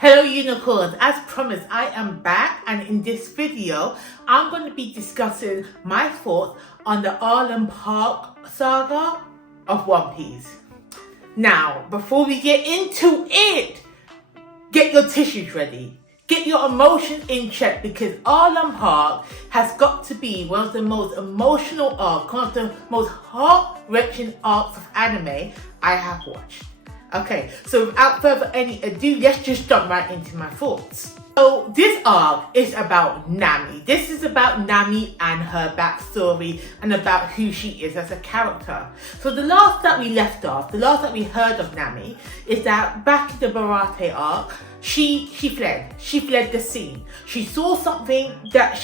Hello unicorns, as promised I am back, and in this video I'm going to be discussing my thoughts on the Arlong Park saga of One Piece. Now, before we get into it, get your tissues ready. Get your emotions in check, because Arlong Park has got to be one of the most emotional arcs, one of the most heart-wrenching arcs of anime I have watched. Okay, so without further any ado, let's just jump right into my thoughts. So this arc is about Nami. This is about Nami and her backstory and about who she is as a character. So the last that we left off, the last that we heard of Nami, is that back in the Barate arc, she fled. She fled the scene. She saw something that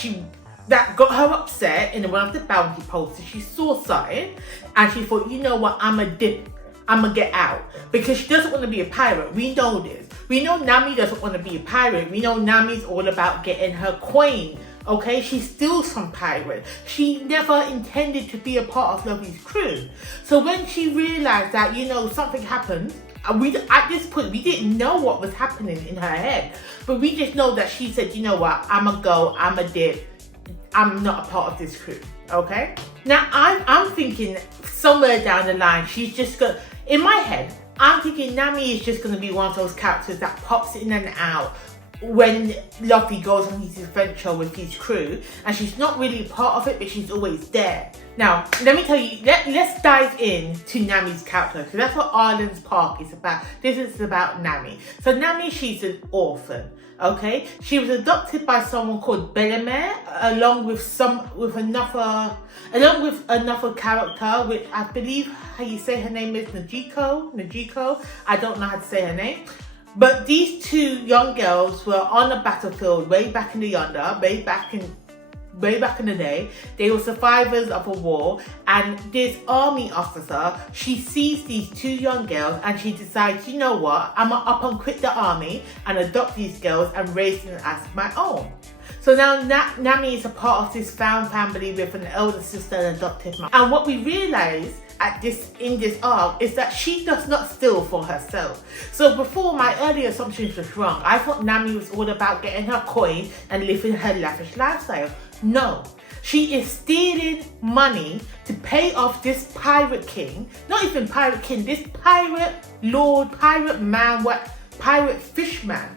got her upset in one of the bounty posters. She saw something and she thought, you know what, I'm gonna get out, because she doesn't want to be a pirate. We know this. We know Nami doesn't want to be a pirate. We know Nami's all about getting her coin. Okay, she's still some pirate. She never intended to be a part of Luffy's crew. So when she realized that, you know, something happened, at this point we didn't know what was happening in her head, but we just know that she said, you know what, I'ma go, I'ma dip, I'm not a part of this crew. Okay, now I'm thinking somewhere down the line she's just gonna, in my head I'm thinking Nami is just going to be one of those characters that pops in and out when Luffy goes on his adventure with his crew, and she's not really a part of it, but she's always there. Now, let me tell you, let's dive in to Nami's character, because that's what Arlong Park is about. This is about Nami. So Nami, she's an orphan, okay? She was adopted by someone called Bellemere, along with another character, which I believe how you say her name is Najiko. I don't know how to say her name. But these two young girls were on a battlefield way back in the day. They were survivors of a war, and this army officer, she sees these two young girls and she decides, you know what, I'm gonna up and quit the army and adopt these girls and raise them as my own. So now Nami is a part of this found family with an elder sister and adopted mom. And what we realize in this arc is that she does not steal for herself. So before, my earlier assumptions was wrong. I thought Nami was all about getting her coin and living her lavish lifestyle. No, she is stealing money to pay off this pirate king, not even pirate king, this pirate lord, pirate man, pirate fishman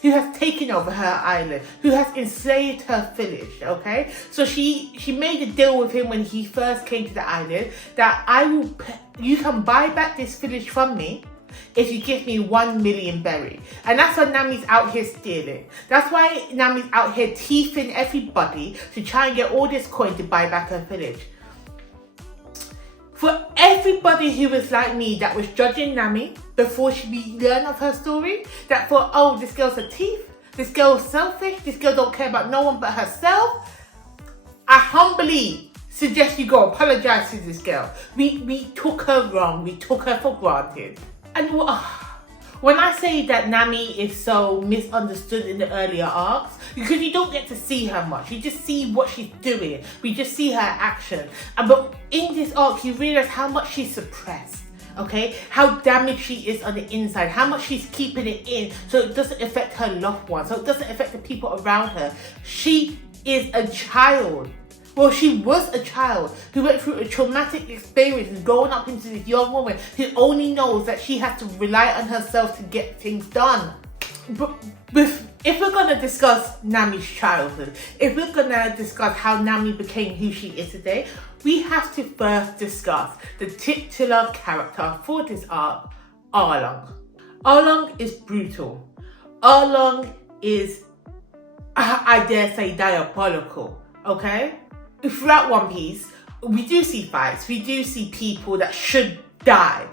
who has taken over her island, who has enslaved her village. Okay, so she made a deal with him when he first came to the island that you can buy back this village from me if you give me 1 million berry. And that's why Nami's out here stealing. That's why Nami's out here thieving everybody to try and get all this coin to buy back her village. For everybody who was like me, that was judging Nami before we learn of her story, that thought, oh, this girl's a thief, this girl's selfish, this girl don't care about no one but herself, I humbly suggest you go apologize to this girl. We took her wrong, we took her for granted. And when I say that Nami is so misunderstood in the earlier arcs, because you don't get to see her much, you just see what she's doing, we just see her action. But in this arc, you realize how much she's suppressed, okay? How damaged she is on the inside, how much she's keeping it in so it doesn't affect her loved ones, so it doesn't affect the people around her. She is a child. Well, she was a child who went through a traumatic experience and growing up into this young woman who only knows that she has to rely on herself to get things done. But if we're going to discuss Nami's childhood, if we're going to discuss how Nami became who she is today, we have to first discuss the titular character for this arc, Arlong. Arlong is brutal. Arlong is, I dare say, diabolical, okay? Throughout One Piece, we do see fights, we do see people that should die,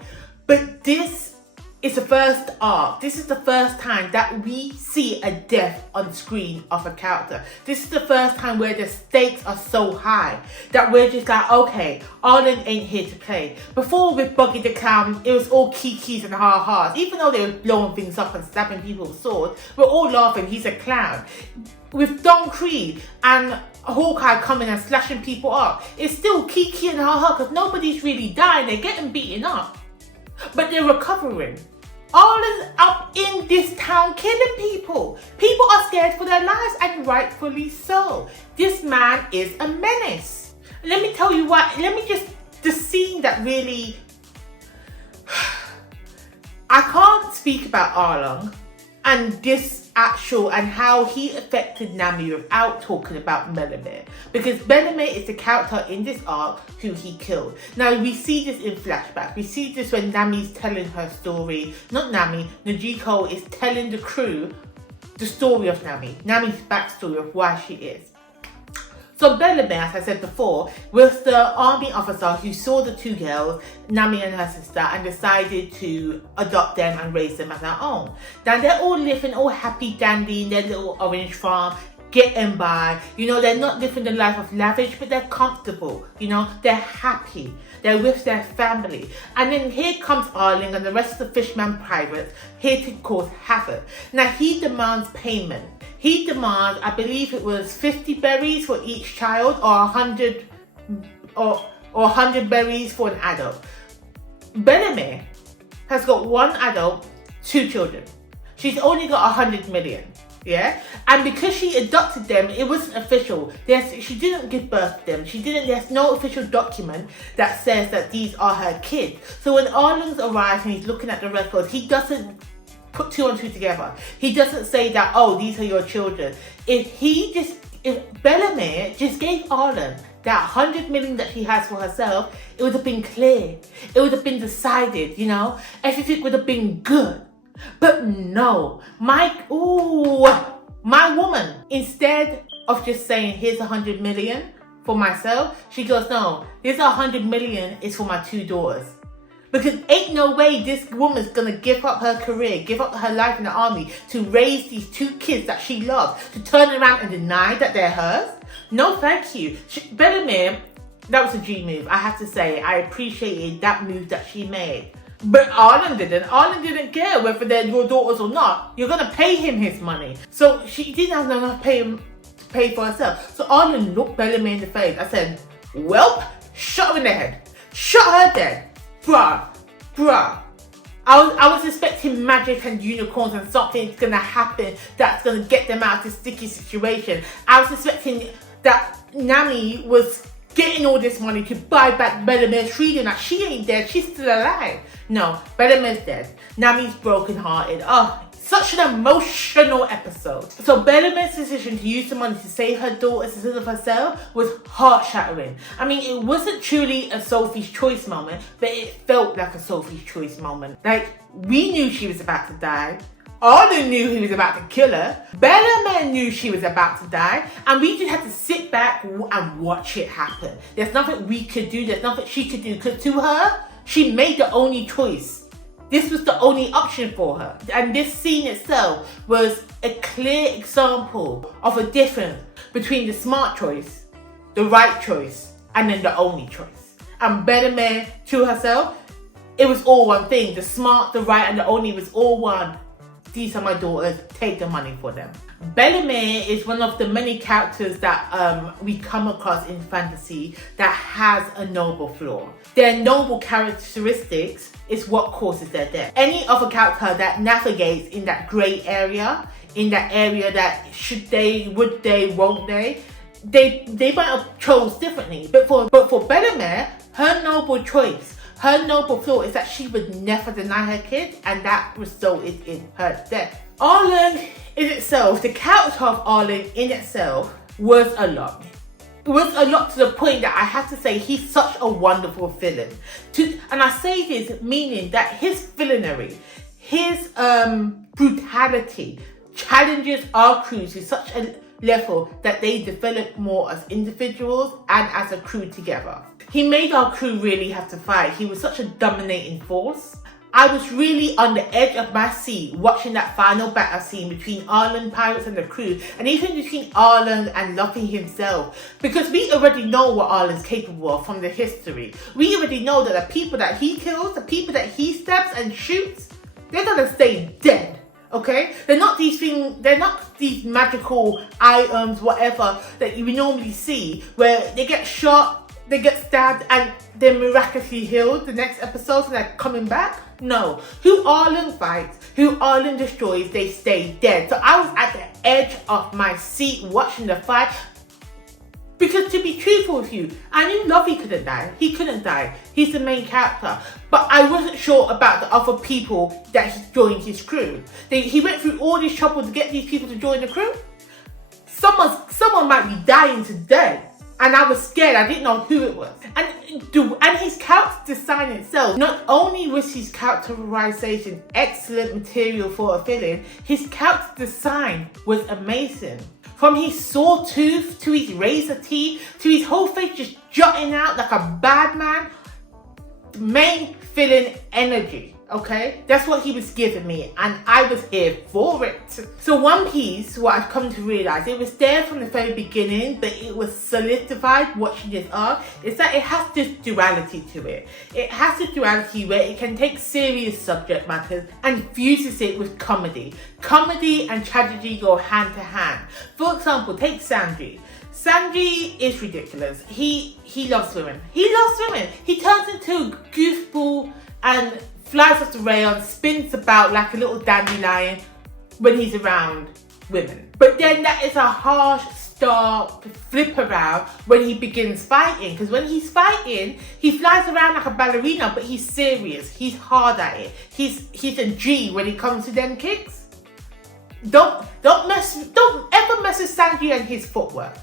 but this is the first arc. This is the first time that we see a death on screen of a character. This is the first time where the stakes are so high that we're just like, okay, Arlong ain't here to play. Before with Buggy the Clown, it was all kikis and ha-has. Even though they were blowing things up and stabbing people with swords, we're all laughing, he's a clown. With Don Creed and Hawkeye coming and slashing people up, it's still kiki and ha-ha, because nobody's really dying, they're getting beaten up, but they're recovering. Arlong in this town killing people. People are scared for their lives, and rightfully so. This man is a menace. Let me tell you what, the scene that really, I can't speak about Arlong and this actual and how he affected Nami without talking about Bellamere, because Bellamere is the character in this arc who he killed. Now we see this in flashback. We see this when Nami's telling her story. Not Nami, Najiko is telling the crew the story of Nami's backstory of why she is. So Bellamere, as I said before, was the army officer who saw the two girls, Nami and her sister, and decided to adopt them and raise them as their own. Now they're all living all happy dandy in their little orange farm, getting by. You know, they're not living the life of lavish, but they're comfortable. You know, they're happy. They're with their family. And then here comes Arlong and the rest of the Fishman pirates here to cause havoc. Now he demands payment. He demands, I believe it was 50 berries for each child, or 100 berries for an adult. Bellamere has got one adult, 2 children. She's only got 100 million. Yeah, and because she adopted them, it wasn't official. She didn't give birth to them. There's no official document that says that these are her kids. So when Arlong arrives and he's looking at the records, he doesn't put 2 and 2 together. He doesn't say that, oh, these are your children. If Bellamere just gave Arlong that 100 million that she has for herself, it would have been clear. It would have been decided, you know. Everything would have been good. But no, my woman, instead of just saying, here's 100 million for myself, she goes, no, here's 100 million is for my 2 daughters. Because ain't no way this woman's gonna give up her career, give up her life in the army to raise these 2 kids that she loves, to turn around and deny that they're hers. No, thank you. Bellamere, that was a G move. I have to say, I appreciated that move that she made. But Arlong didn't. Arlong didn't care whether they're your daughters or not. You're gonna pay him his money. So she didn't have enough to pay for herself. So Arlong looked Bellamere in the face. I said, welp, shot her in the head. Shot her dead. Bruh. I was expecting magic and unicorns and something's gonna happen that's gonna get them out of this sticky situation. I was expecting that Nami was getting all this money to buy back Bellamere's freedom. That she ain't dead, she's still alive. No, Bellamere's dead. Nami's brokenhearted. Oh, such an emotional episode. So Bellamere's decision to use the money to save her daughters instead of herself was heart-shattering. I mean, it wasn't truly a Sophie's Choice moment, but it felt like a Sophie's Choice moment. Like, we knew she was about to die. Arlong knew he was about to kill her. Bellamere knew she was about to die. And we just had to sit back and watch it happen. There's nothing we could do. There's nothing she could do. Because to her, she made the only choice. This was the only option for her. And this scene itself was a clear example of a difference between the smart choice, the right choice, and then the only choice. And Bellamere, to herself, it was all one thing. The smart, the right, and the only was all one. These are my daughters, take the money for them. Bellamere is one of the many characters that we come across in fantasy that has a noble flaw. Their noble characteristics is what causes their death. Any other character that navigates in that grey area, in that area that should they, would they, won't they might have chose differently. But for Bellamere, her noble choice, her noble flaw is that she would never deny her kids, and that resulted in her death. Arlong in itself, the character of Arlong in itself was a lot. It was a lot to the point that I have to say he's such a wonderful villain. And I say this meaning that his villainy, his brutality challenges our crew to such a level that they develop more as individuals and as a crew together. He made our crew really have to fight. He was such a dominating force. I was really on the edge of my seat watching that final battle scene between Arlong Pirates and the crew, and even between Arlong and Luffy himself, because we already know what Arlong's capable of from the history. We already know that the people that he kills, the people that he stabs and shoots, they're gonna stay dead. Okay? They're not these things, they're not these magical items, whatever, that you normally see, where they get shot, they get stabbed, and they're miraculously healed the next episode, so they're coming back. No. Who Arlong fights, who Arlong destroys, they stay dead. So I was at the edge of my seat watching the fight. Because to be truthful with you, I knew Lovey couldn't die. He couldn't die. He's the main character. But I wasn't sure about the other people that he joined his crew. He went through all this trouble to get these people to join the crew. Someone might be dying today. And I was scared. I didn't know who it was. And his character design itself, not only was his characterization excellent material for a villain, his character design was amazing. From his saw tooth, to his razor teeth, to his whole face just jutting out like a bad man. Main villain energy, okay? That's what he was giving me, and I was here for it. So One Piece, what I've come to realise, it was there from the very beginning, but it was solidified watching this arc, is that it has this duality to it. It has a duality where it can take serious subject matters and fuses it with comedy. Comedy and tragedy go hand to hand. For example, take Sanji. Sanji is ridiculous. He loves women. He loves women. He turns into a goofball and flies off the rail, spins about like a little dandelion when he's around women. But then that is a harsh, stark flip around when he begins fighting. Because when he's fighting, he flies around like a ballerina, but he's serious. He's hard at it. He's a G when it comes to them kicks. Don't ever mess with Sanji and his footwork.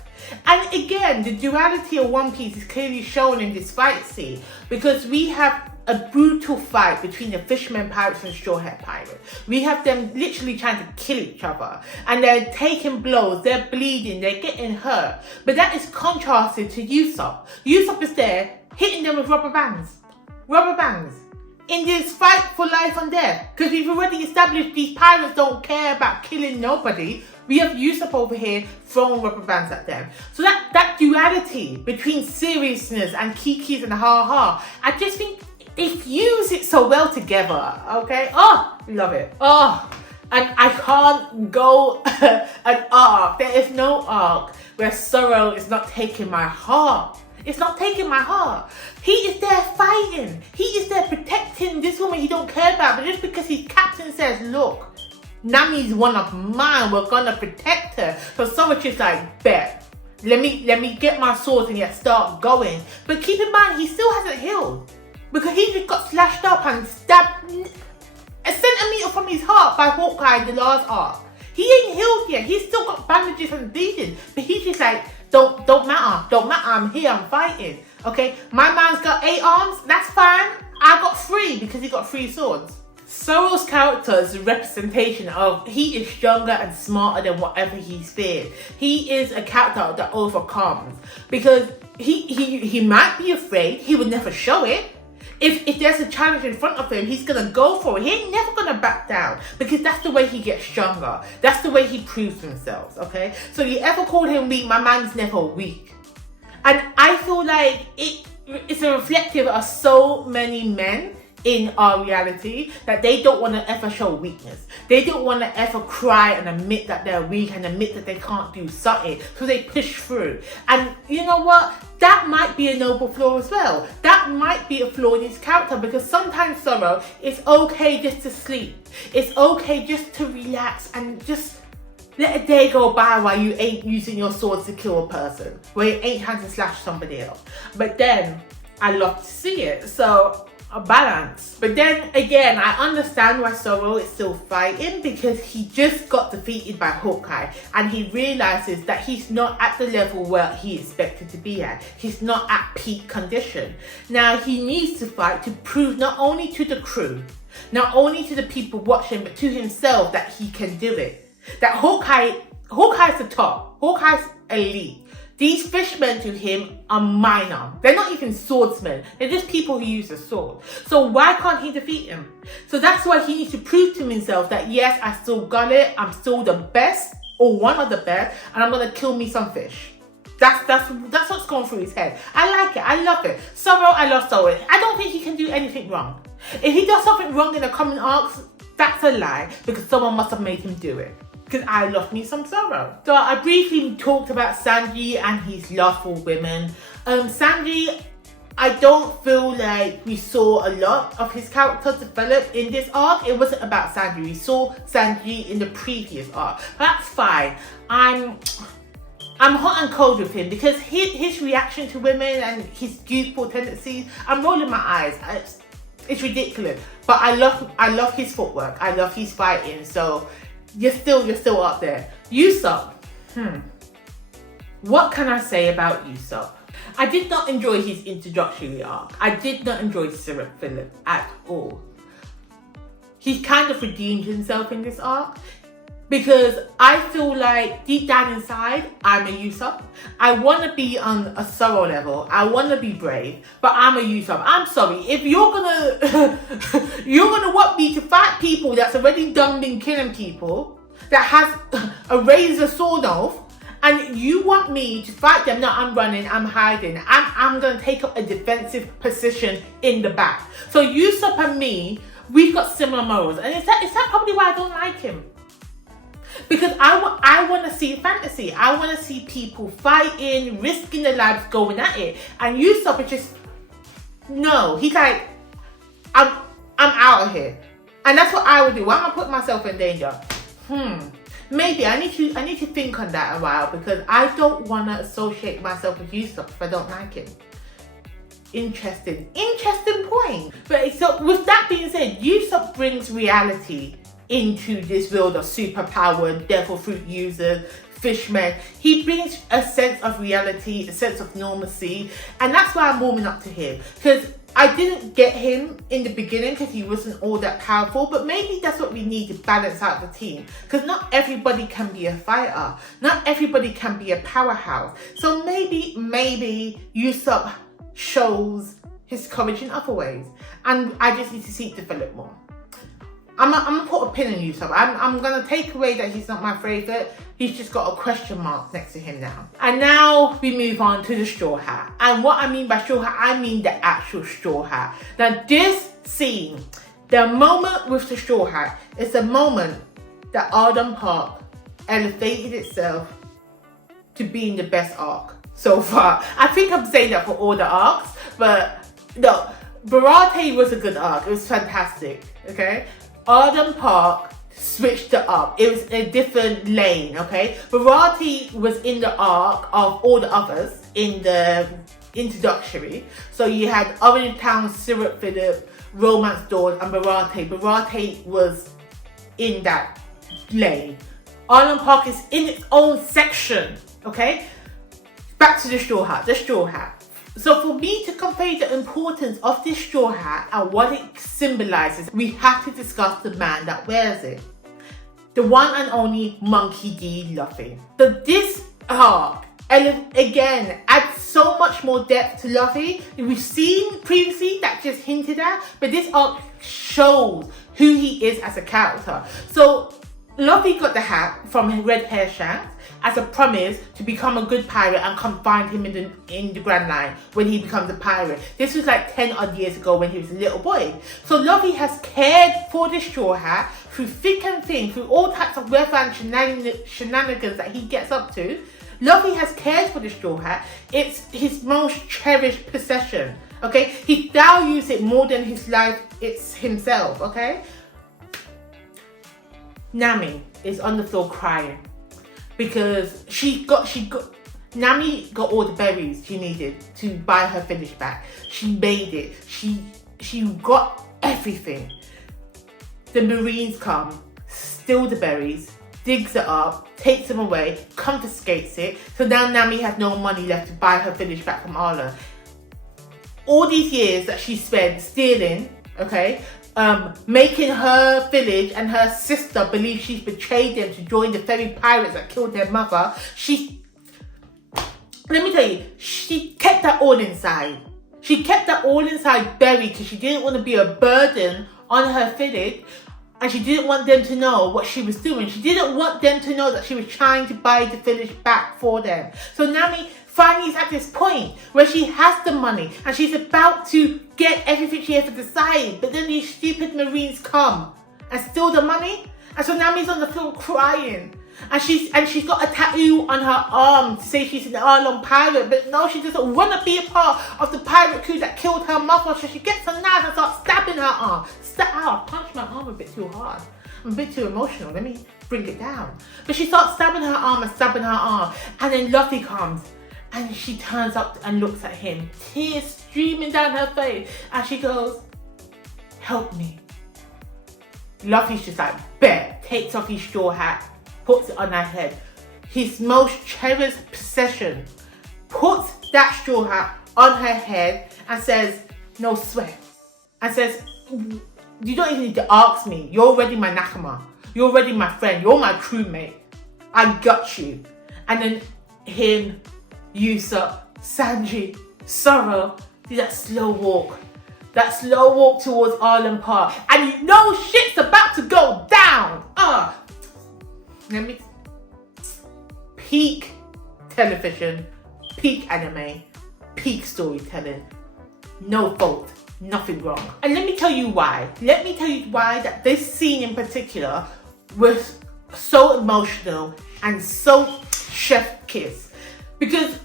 And again, the duality of One Piece is clearly shown in this fight scene, because we have a brutal fight between the fishermen pirates and straw hat pirates. We have them literally trying to kill each other, and they're taking blows, they're bleeding, they're getting hurt. But that is contrasted to Usopp. Usopp is there hitting them with rubber bands. Rubber bands. In this fight for life and death. Because we've already established these pirates don't care about killing nobody. We have Usopp over here throwing rubber bands at them. So that duality between seriousness and kikis and ha-ha, I just think they fuse it so well together, okay? Oh, love it. Oh, and I can't go an arc. There is no arc where sorrow is not taking my heart. It's not taking my heart. He is there fighting. He is there protecting this woman he don't care about. But just because his captain says, look, Nami's one of mine, we're gonna protect her. So Soro's just like, bet. Let me get my swords and start going. But keep in mind, he still hasn't healed. Because he just got slashed up and stabbed a centimetre from his heart by Hawkeye in the last arc. He ain't healed yet. He's still got bandages and bleeding. But he's just like, don't matter. Don't matter. I'm here. I'm fighting. Okay? My man's got 8 arms. That's fine. I got 3 because he got 3 swords. Soro's character is a representation of he is stronger and smarter than whatever he's feared. He is a character that overcomes. Because he might be afraid. He would never show it. If there's a challenge in front of him, he's going to go for it. He ain't never going to back down, because that's the way he gets stronger. That's the way he proves himself, okay? So you ever call him weak, my man's never weak. And I feel like it's a reflective of so many men in our reality that they don't want to ever show weakness. They don't want to ever cry and admit that they're weak and admit that they can't do something. So they push through. And you know what? That might be a noble flaw as well. That might be a flaw in his character, because sometimes Zoro, it's okay just to sleep. It's okay just to relax and just let a day go by while you ain't using your swords to kill a person, where you ain't trying to slash somebody else. But then I love to see it. So a balance. But then again, I understand why Zoro is still fighting, because he just got defeated by Hawkeye and he realizes that he's not at the level where he expected to be at. He's not at peak condition. Now he needs to fight to prove not only to the crew, not only to the people watching, but to himself that he can do it. That Hawkeye's the top. Hawkeye's elite. These fishmen to him are minor. They're not even swordsmen. They're just people who use a sword. So why can't he defeat him? So that's why he needs to prove to himself that yes, I still got it. I'm still the best, or one of the best, and I'm gonna kill me some fish. That's what's going through his head. I like it. I love it. Zoro, I love Zoro. I don't think he can do anything wrong. If he does something wrong in the coming arcs, that's a lie, because someone must have made him do it. Because I love me some Zoro. So I briefly talked about Sanji and his love for women. Sanji I don't feel like we saw a lot of his character develop in this arc. It wasn't about Sanji. We saw Sanji in the previous arc. That's fine. I'm hot and cold with him because his reaction to women and his youthful tendencies, I'm rolling my eyes. It's ridiculous. But I love his footwork. I love his fighting. So you're still up there. Usopp. What can I say about Usopp? I did not enjoy his introductory arc. I did not enjoy Syrup Philip at all. He kind of redeemed himself in this arc because I feel like deep down inside, I'm a Usopp. I want to be on a Zoro level. I want to be brave, but I'm a Usopp. I'm sorry, if you're gonna want me to fight people that's already done been killing people, that has a razor sword off, and you want me to fight them? No, I'm running, I'm hiding. I'm going to take up a defensive position in the back. So Usopp and me, we've got similar morals. And is that probably why I don't like him? Because I want to see fantasy. I want to see people fighting, risking their lives, going at it. And Usopp is just, no. He's like, I'm out of here. And that's what I would do. Why am I putting myself in danger? Maybe I need to think on that a while because I don't want to associate myself with Usopp if I don't like him. Interesting point. But so with that being said, Usopp brings reality into this world of superpowered devil fruit users, fishmen. He brings a sense of reality, a sense of normalcy, and that's why I'm warming up to him. Because I didn't get him in the beginning because he wasn't all that powerful, but maybe that's what we need to balance out the team. Because not everybody can be a fighter. Not everybody can be a powerhouse. So maybe Usopp shows his courage in other ways. And I just need to see it develop more. I'm gonna put a pin in Usopp. I'm gonna take away that he's not my favourite. He's just got a question mark next to him now. And now we move on to the Straw Hat. And what I mean by Straw Hat, I mean the actual Straw Hat. Now this scene, the moment with the Straw Hat, is the moment that Arlong Park elevated itself to being the best arc so far. I think I'm saying that for all the arcs, but no, Barate was a good arc. It was fantastic, okay? Arlong Park switched it up. It was a different lane, okay? Barate was in the arc of all the others in the introductory. So you had Orange Town, Syrup Philip, Romance Dawn, and Barate. Barate was in that lane. Arlong Park is in its own section, okay? Back to the Straw Hat. The Straw Hat. So for me to convey the importance of this straw hat and what it symbolizes, we have to discuss the man that wears it. The one and only Monkey D. Luffy. So this arc, again, adds so much more depth to Luffy. We've seen previously that just hinted at, but this arc shows who he is as a character. So Luffy got the hat from Red Hair Shanks as a promise to become a good pirate and come find him in the Grand Line when he becomes a pirate. This was like 10 odd years ago when he was a little boy. So Luffy has cared for the Straw Hat through thick and thin, through all types of weather and shenanigans that he gets up to. Luffy has cared for the Straw Hat. It's his most cherished possession, okay? He values it more than his life, it's himself, okay? Nami is on the floor crying because Nami got all the berries she needed to buy her finish back. She made it. She got everything. The Marines come, steal the berries, digs it up, takes them away, confiscates it. So now Nami has no money left to buy her finish back from Arlong. All these years that she spent stealing, okay, making her village and her sister believe she's betrayed them to join the very pirates that killed their mother. Let me tell you, she kept that all inside. She kept that all inside buried because she didn't want to be a burden on her village, and she didn't want them to know what she was doing. She didn't want them to know that she was trying to buy the village back for them. So Nami finally is at this point where she has the money and she's about to get everything she ever desired, but then these stupid Marines come and steal the money, and so Nami's on the floor crying. And she's got a tattoo on her arm to say she's an Arlong pirate, but no, she doesn't want to be a part of the pirate crew that killed her mother. So she gets a knife and starts stabbing her arm. I punched my arm a bit too hard. I'm a bit too emotional. Let me bring it down. But she starts stabbing her arm, and then Luffy comes and she turns up and looks at him, tears streaming down her face, and she goes, "Help me." Luffy's just like, bet, takes off his straw hat, puts it on her head. His most cherished possession, puts that straw hat on her head and says, "No sweat." And says, "You don't even need to ask me. You're already my Nakama. You're already my friend. You're my crewmate. I got you." And then him, Usopp, Sanji, Zoro do that slow walk. That slow walk towards Arlong Park. And you know shit's about to go down. Peak television, peak anime, peak storytelling. No fault, nothing wrong. And let me tell you why. Let me tell you why that this scene in particular was so emotional and so chef kiss. Because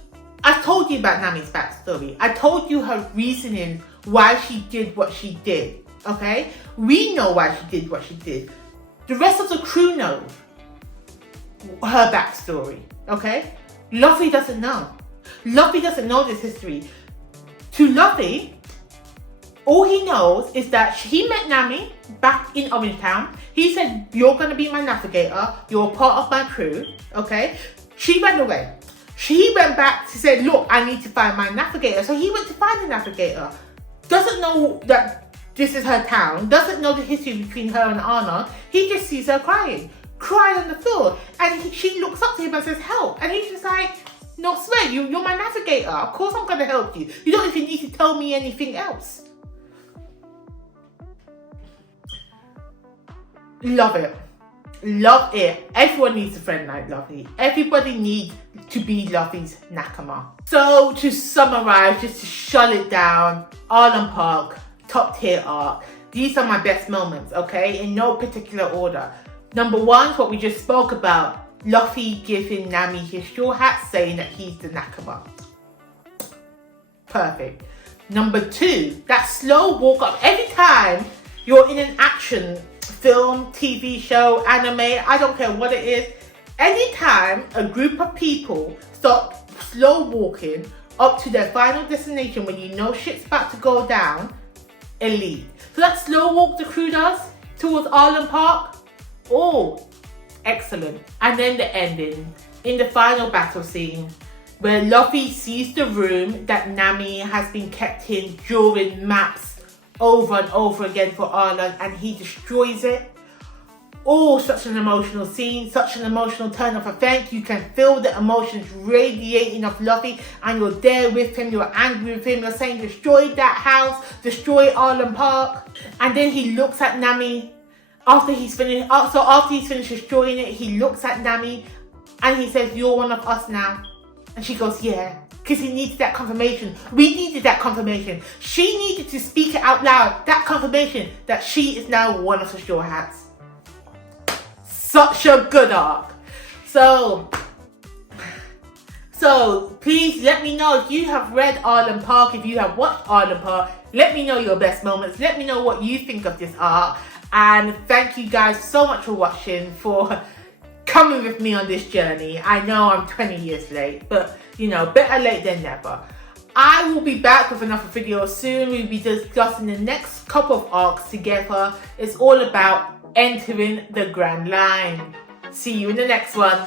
I told you about Nami's backstory. I told you her reasoning why she did what she did, okay? We know why she did what she did. The rest of the crew knows her backstory, okay? Luffy doesn't know. Luffy doesn't know this history. To Luffy, all he knows is that he met Nami back in Orange Town. He said, "You're going to be my navigator. You're a part of my crew," okay? She ran away. She went back to say, "Look, I need to find my navigator." So he went to find the navigator. Doesn't know that this is her town. Doesn't know the history between her and Anna. He just sees her crying on the floor. And she looks up to him and says, "Help." And he's just like, "No swear, you're my navigator. Of course I'm going to help you. You don't even need to tell me anything else." Love it. Love it. Everyone needs a friend like Luffy. Everybody needs to be Luffy's Nakama. So to summarize, just to shut it down, Arlong Park, top tier arc. These are my best moments, okay? In no particular order. Number one, what we just spoke about. Luffy giving Nami his straw hat, saying that he's the Nakama. Perfect. Number two, that slow walk up. Every time you're in an action film, TV show, anime, I don't care what it is. Anytime a group of people start slow walking up to their final destination when you know shit's about to go down, elite. So that slow walk the crew does towards Arlong Park, oh, excellent. And then the ending, in the final battle scene, where Luffy sees the room that Nami has been kept in during maps over and over again for Arlong, and he destroys it. Oh, such an emotional scene, such an emotional turn of events. You can feel the emotions radiating off Luffy, and you're there with him, you're angry with him, you're saying, "Destroy that house, destroy Arlong Park." And then he looks at Nami after he's finished. So after he's finished destroying it, he looks at Nami and he says, "You're one of us now." And she goes, "Yeah." Because he needed that confirmation. We needed that confirmation. She needed to speak it out loud. That confirmation that she is now one of the Straw Hats. Such a good arc. So please let me know if you have read Arlong Park, if you have watched Arlong Park. Let me know your best moments. Let me know what you think of this arc. And thank you guys so much for watching, for coming with me on this journey. I know I'm 20 years late, but you know, better late than never. I will be back with another video soon. We'll be discussing the next couple of arcs together. It's all about entering the Grand Line. See you in the next one.